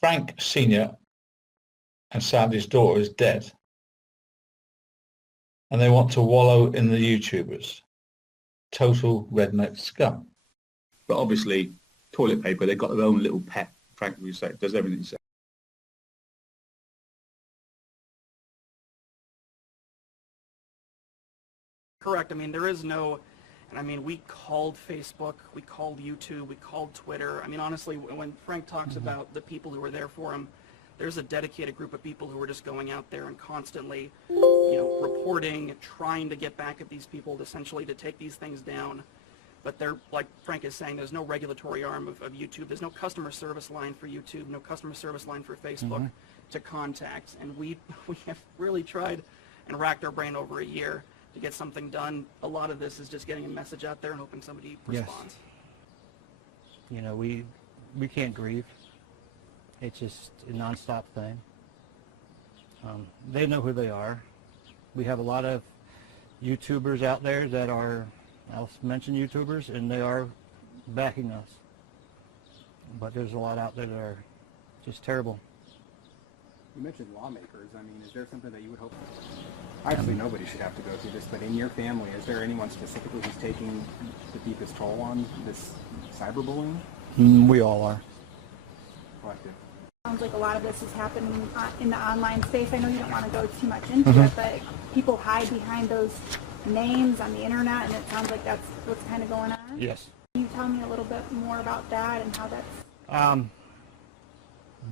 Frank Sr. and Sandy's daughter is dead, and they want to wallow in the YouTubers. Total redneck scum. But obviously, toilet paper, they've got their own little pet. Frank Rzuceks does everything he says. Correct. I mean, there is no, and I mean, we called Facebook, we called YouTube, we called Twitter. I mean, honestly, when Frank talks about the people who were there for him, there's a dedicated group of people who are just going out there and constantly, reporting, trying to get back at these people, essentially to take these things down. But they're, like Frank is saying, there's no regulatory arm of YouTube. There's no customer service line for YouTube, no customer service line for Facebook to contact. And we have really tried and racked our brain over a year to get something done. A lot of this is just getting a message out there and hoping somebody responds. We can't grieve. It's just a nonstop thing. They know who they are. We have a lot of YouTubers out there that are, I'll mention YouTubers, and they are backing us. But there's a lot out there that are just terrible. You mentioned lawmakers. I mean, is there something that you would hope? Obviously, nobody should have to go through this, but in your family, is there anyone specifically who's taking the deepest toll on this cyberbullying? We all are. Collective. Sounds like a lot of this is happening in the online space. I know you don't want to go too much into it, but people hide behind those names on the internet, and it sounds like that's what's kind of going on. Yes. Can you tell me a little bit more about that and how that's...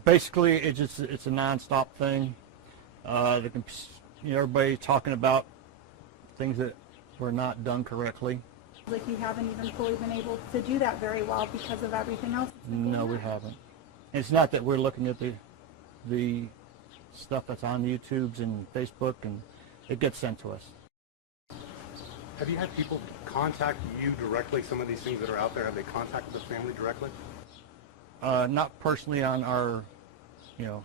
Basically, it's a non-stop thing. Everybody talking about things that were not done correctly. Like you haven't even fully been able to do that very well because of everything else. No, we haven't. It's not that we're looking at the stuff that's on YouTube's and Facebook, and it gets sent to us. Have you had people contact you directly, some of these things that are out there? Have they contacted the family directly? Not personally on our,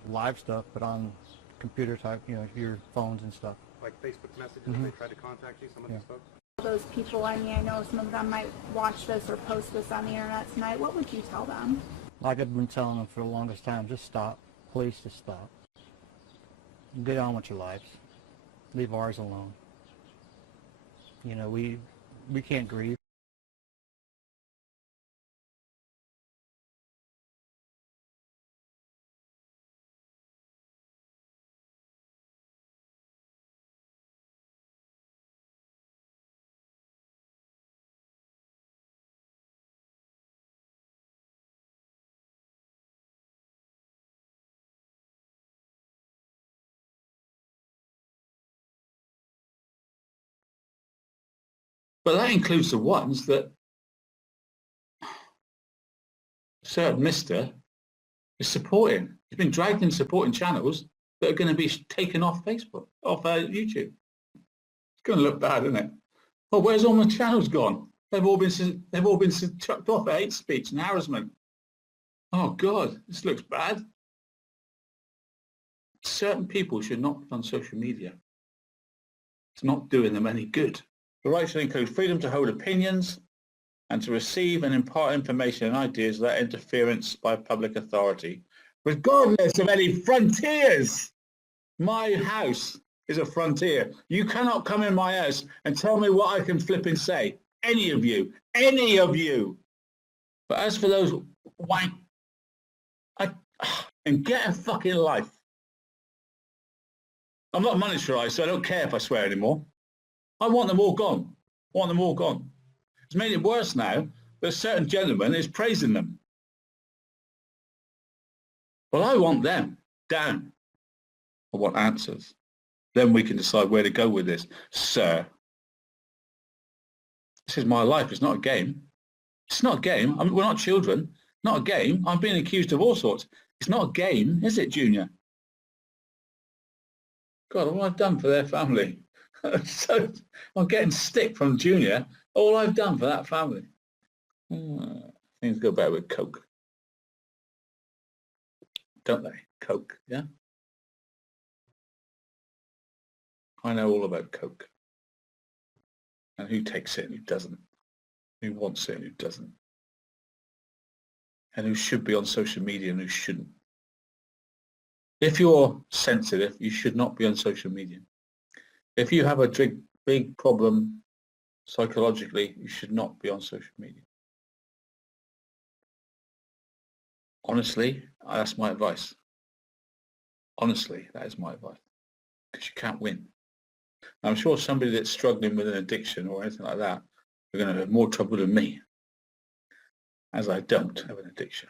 live stuff, but on computer type, your phones and stuff. Like Facebook messages, have they tried to contact you, some of these folks? Those people, I mean, I know some of them might watch this or post this on the internet tonight. What would you tell them? Like I've been telling them for the longest time, just stop. Please just stop. Get on with your lives. Leave ours alone. We can't grieve. But that includes the ones that certain Mister is supporting. He's been dragged in supporting channels that are going to be taken off Facebook, off YouTube. It's going to look bad, isn't it? Oh, where's all my channels gone? They've all been chucked off for hate speech and harassment. Oh God, this looks bad. Certain people should not be on social media. It's not doing them any good. The right should include freedom to hold opinions and to receive and impart information and ideas without interference by public authority, regardless of any frontiers. My house is a frontier. You cannot come in my house and tell me what I can flip and say. Any of you. Any of you. But as for those and get a fucking life. I'm not monetarized, so I don't care if I swear anymore. I want them all gone. I want them all gone. It's made it worse now that a certain gentleman is praising them. Well, I want them down. I want answers. Then we can decide where to go with this, sir. This is my life. It's not a game. It's not a game. We're not children. Not a game. I'm being accused of all sorts. It's not a game, is it, Junior? God, what I've done for their family. So I'm getting stick from Junior. All I've done for that family. Things go better with Coke. Don't they? Coke, yeah? I know all about Coke. And who takes it and who doesn't. Who wants it and who doesn't. And who should be on social media and who shouldn't. If you're sensitive, you should not be on social media. If you have a big problem psychologically, you should not be on social media. Honestly, that's my advice. Honestly, that is my advice. Because you can't win. I'm sure somebody that's struggling with an addiction or anything like that, are going to have more trouble than me, as I don't have an addiction.